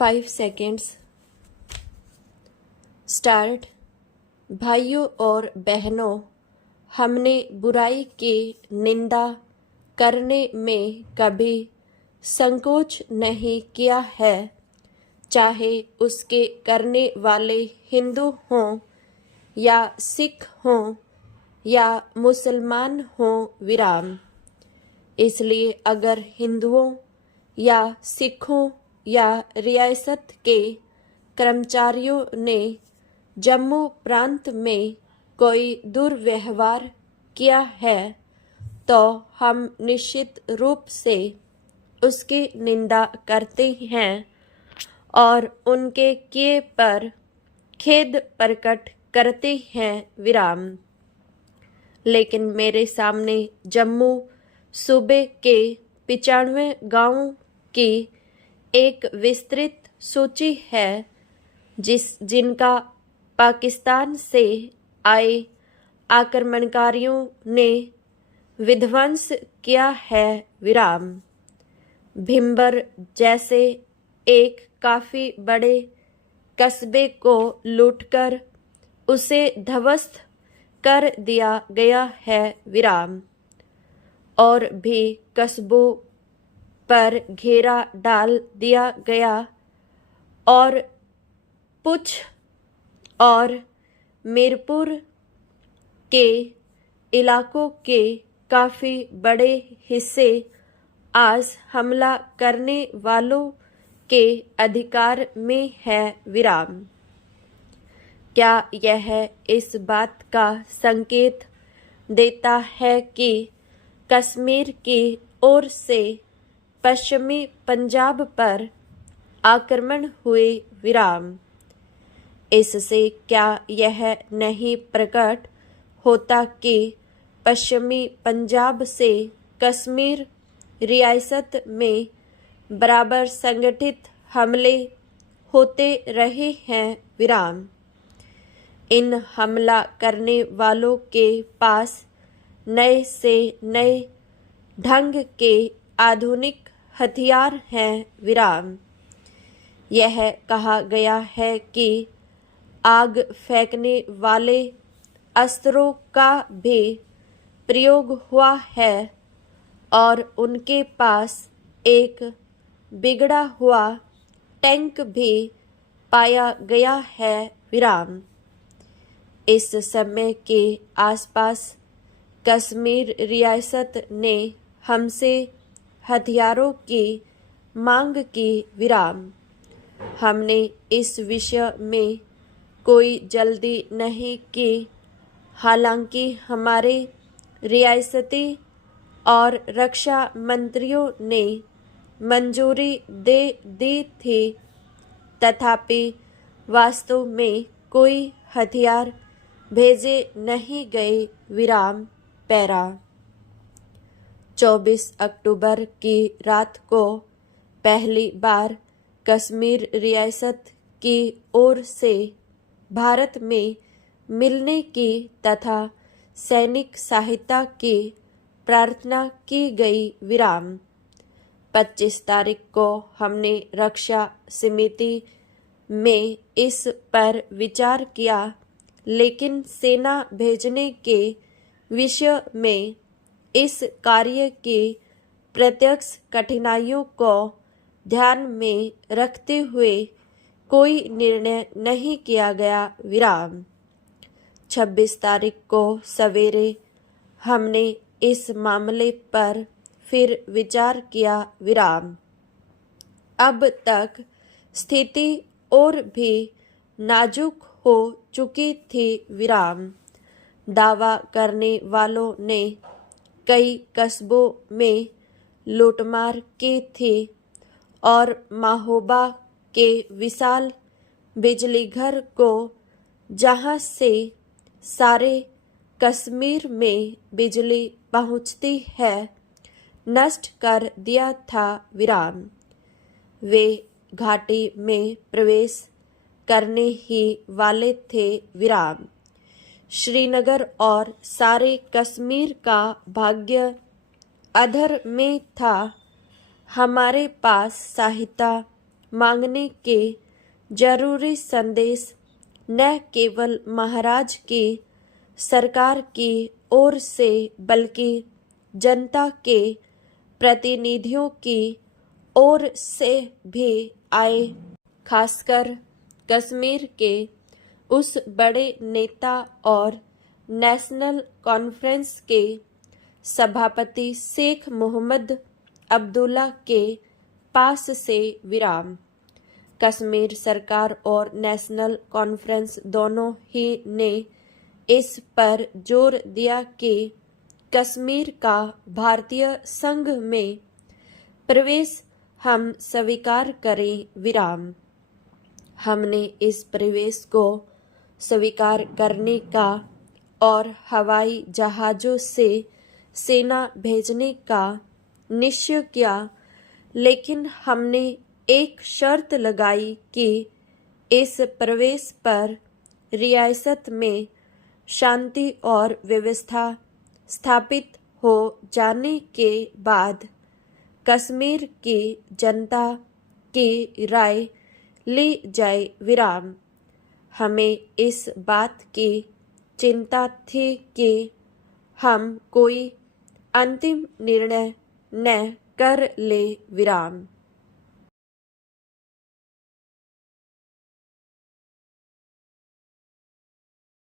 5 seconds start. भाइयों और बहनों, हमने बुराई की निंदा करने में कभी संकोच नहीं किया है, चाहे उसके करने वाले हिंदू हों या सिख हों या मुसलमान हों विराम। इसलिए अगर हिंदुओं या सिखों या रियासत के कर्मचारियों ने जम्मू प्रांत में कोई दुर्व्यवहार किया है तो हम निश्चित रूप से उसकी निंदा करते हैं और उनके किए पर खेद प्रकट करते हैं विराम। लेकिन मेरे सामने जम्मू सूबे के 95 गांवों की एक विस्तृत सूची है जिनका पाकिस्तान से आए आक्रमणकारियों ने विध्वंस किया है विराम। भिंबर जैसे एक काफी बड़े कस्बे को लूटकर उसे ध्वस्त कर दिया गया है विराम। और भी कस्बों पर घेरा डाल दिया गया और पुछ और मीरपुर के इलाकों के काफी बड़े हिस्से आज हमला करने वालों के अधिकार में है विराम। क्या यह इस बात का संकेत देता है कि कश्मीर की ओर से पश्चिमी पंजाब पर आक्रमण हुए विराम? इससे क्या यह नहीं प्रकट होता कि पश्चिमी पंजाब से कश्मीर रियासत में बराबर संगठित हमले होते रहे हैं विराम? इन हमला करने वालों के पास नए से नए ढंग के आधुनिक हथियार हैं विराम। यह कहा गया है कि आग फेंकने वाले अस्त्रों का भी प्रयोग हुआ है और उनके पास एक बिगड़ा हुआ टैंक भी पाया गया है विराम। इस समय के आसपास कश्मीर रियासत ने हमसे हथियारों की मांग की विराम। हमने इस विषय में कोई जल्दी नहीं की, हालांकि हमारे रियासती और रक्षा मंत्रियों ने मंजूरी दे दी थी, तथापि वास्तव में कोई हथियार भेजे नहीं गए विराम। पैरा 24 अक्टूबर की रात को पहली बार कश्मीर रियासत की ओर से भारत में मिलने की तथा सैनिक सहायता की प्रार्थना की गई विराम। 25 तारीख को हमने रक्षा समिति में इस पर विचार किया, लेकिन सेना भेजने के विषय में इस कार्य की प्रत्यक्ष कठिनाइयों को ध्यान में रखते हुए कोई निर्णय नहीं किया गया विराम। 26 तारीख को सवेरे हमने इस मामले पर फिर विचार किया विराम। अब तक स्थिति और भी नाजुक हो चुकी थी विराम। दावा करने वालों ने कई कस्बों में लूटमार की थी और महोबा के विशाल बिजली घर को, जहां से सारे कश्मीर में बिजली पहुंचती है, नष्ट कर दिया था विराम। वे घाटी में प्रवेश करने ही वाले थे विराम। श्रीनगर और सारे कश्मीर का भाग्य अधर में था। हमारे पास सहायता मांगने के जरूरी संदेश न केवल महाराज की सरकार की ओर से बल्कि जनता के प्रतिनिधियों की ओर से भी आए। खासकर कश्मीर के उस बड़े नेता और नेशनल कॉन्फ्रेंस के सभापति शेख मोहम्मद अब्दुल्ला के पास से विराम। कश्मीर सरकार और नेशनल कॉन्फ्रेंस दोनों ही ने इस पर जोर दिया कि कश्मीर का भारतीय संघ में प्रवेश हम स्वीकार करें विराम। हमने इस प्रवेश को स्वीकार करने का और हवाई जहाज़ों से सेना भेजने का निश्चय किया, लेकिन हमने एक शर्त लगाई कि इस प्रवेश पर रियासत में शांति और व्यवस्था स्थापित हो जाने के बाद कश्मीर की जनता की राय ली जाए विराम। हमें इस बात की चिंता थी कि हम कोई अंतिम निर्णय न कर ले विराम।